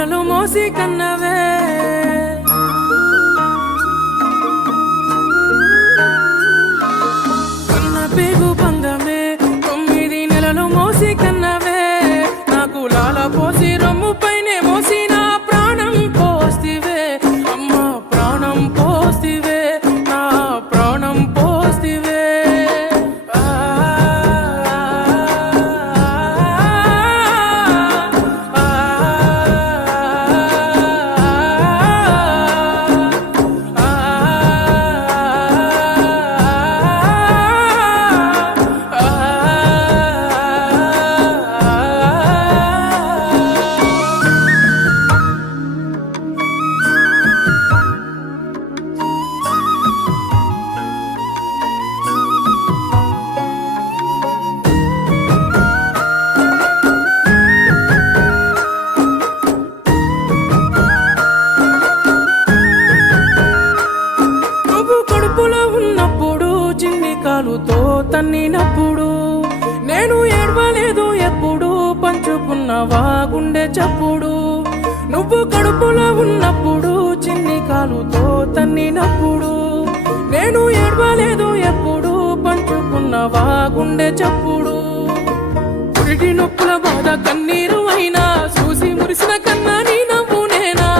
నెలలు మోసి కన్నవే కన్న పేగు బంధమే 9 నెలలు మోసి కన్నవే నాకు లాల పోసి రొమ్ము పైనే మోసి నా ప్రాణం పోస్తివే అమ్మ ప్రాణం పోస్తివే నా ప్రాణం పోస్తివే కాలుతో తన్నినప్పుడు నేను ఏడవలేదు ఎప్పుడు పంచుకున్నవా గుండె చప్పుడు నువ్వు కడుపులో ఉన్నప్పుడు చిన్ని కాలుతో తన్నినప్పుడు నేను ఏడవలేదు ఎప్పుడు పంచుకున్నవా గుండె చప్పుడు పురిటి నొప్పుల బాధ కన్నీరు అయినా చూసి మురిసిన కన్నా నీ నవ్వు నేనా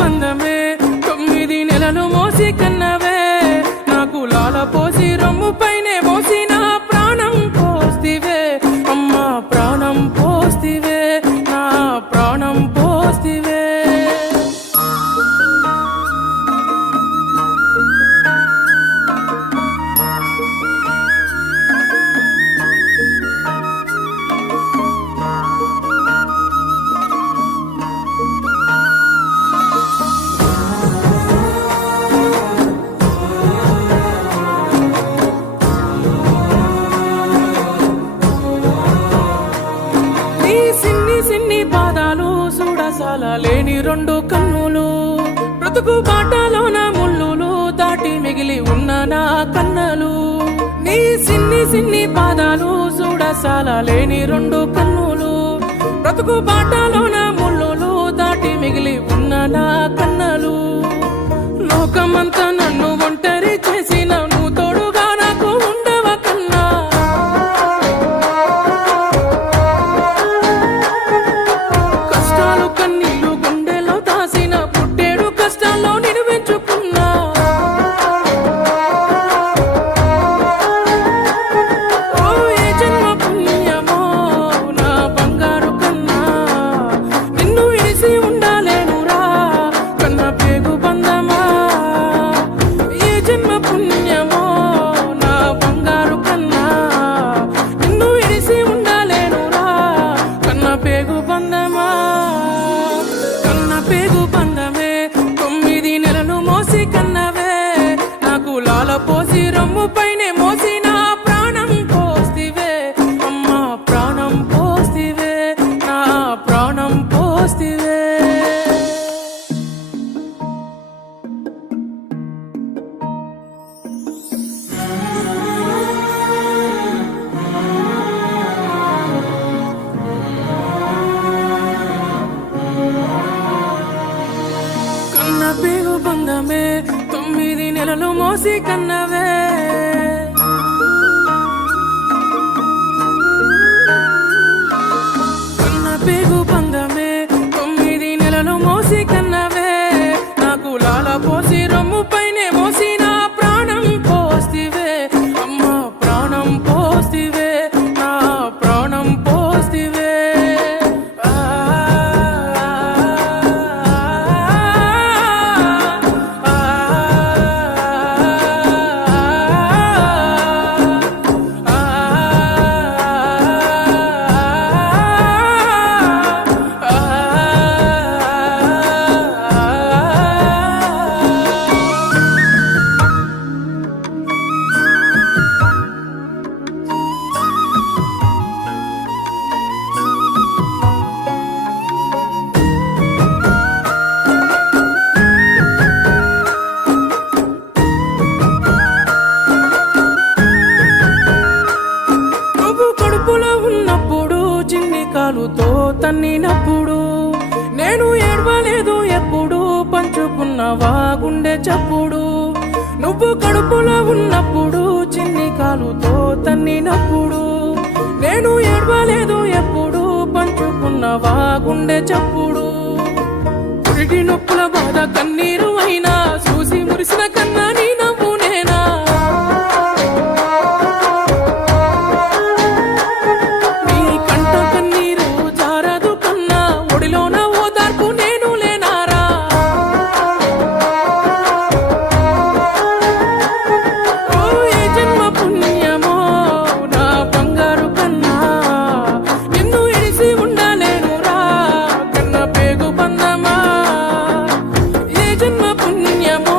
బంధమే 9 నెలలు మోసి కన్నవే నాకు లాల పోసి రొమ్ము పైనే మోసి నా ప్రాణం పోస్తివే అమ్మ ప్రాణం పోస్తివే నా ప్రాణం పోస్తివే సిన్ని పాదాలు చూడసాల లేని 2 కన్నులు బ్రతుకు బాటలోన ముళ్ళులు దాటి మిగిలి ఉన్న నా కన్నలు నీ సిన్ని పాదాలు చూడసాల లేని 2 కన్నులు బ్రతుకు బాటలోన ముళ్ళులు దాటి మిగిలి ఉన్న నా కన్నలు లోకమంతా నన్ను ఒంటరి చేసిన నువ్వు తోడుగా నాకు ఉండవ కన్నా కన్నీళ్లు గుండెలో దాసిన పుట్టేడు కష్టాల్లో నిన్ను పెంచుకున్నా ఓ ఏ జన్మ పుణ్యమో నా బంగారు కన్నా నిన్ను ఇడిసి ఉండాలేనురా కన్న పేగు బంధమా ఏ జన్మ పుణ్యమో నా బంగారు కన్నా నిన్ను ఇడిసి ఉండాలేనురా కన్న పేగు బంధమా పేగు బంధమే 9 నెలలు మోసి కన్నవే నాకు లాల పోసి రొమ్ము పైనే మోసి నా ప్రాణం పోస్తివే అమ్మ ప్రాణం పోస్తివే నా ప్రాణం పోస్తివే పేగు బంధమే 9 నెలలు మోసి కన్నవే కన్న పేగు బంధమే 9 నెలలు మోసి కన్నవే నాకు లాల పోసి రొమ్ము పైనే మోసి నా ప్రాణం పోస్తివే అమ్మ ప్రాణం పోస్తివే నా ప్రాణం పోస్తివే పంచుకున్నవా గుండె చప్పుడు నువ్వు కడుపులో ఉన్నప్పుడు చిన్ని కాలుతో తన్నినప్పుడు నేను ఏడవలేదు ఎప్పుడు పంచుకున్నవా గుండె చప్పుడు పురిటి నొప్పుల బాధ కన్నీరు అయినా చూసి మురిసిన కన్నా నీ నవ్వు నేనా నీ కంట కన్నీరు జారదు కన్నా ఒడిలోన ఓదార్పు నేను లేనారా ఓ ఏ జన్మ పుణ్యమో నా బంగారు కన్నా నిన్ను ఇడిసి ఉండలేనురా కన్న పేగు బంధమా ఏ జన్మ పుణ్యమో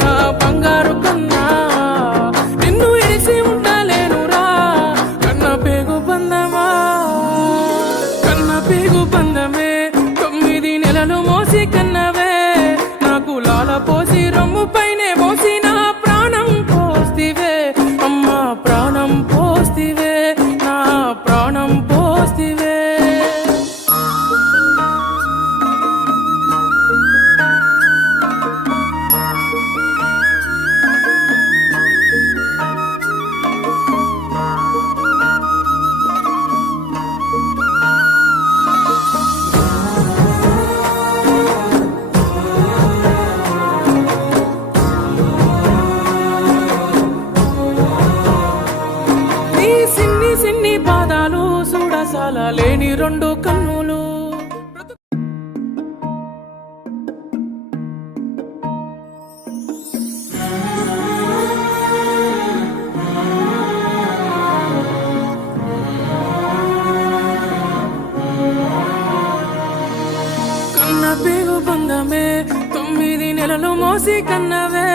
నా బంగారు కన్నా నిన్ను ఇడిసి ఉండలేనురా కన్న పేగు బంధమా కన్న పేగు బంధమే 9 నెలలు మోసి కన్నవే నాకు లాల పోసి రొమ్ము పైనే మోసి నా ప్రాణం పోస్తివే అమ్మా ప్రాణం పోస్తివే నా ప్రాణం పోస్తివే నీ సిన్ని సిన్ని పాదాలు చూడసాల లేని 2 కన్నులు కన్న పేగు బంధమే 9 నెలలు మోసి కన్నవే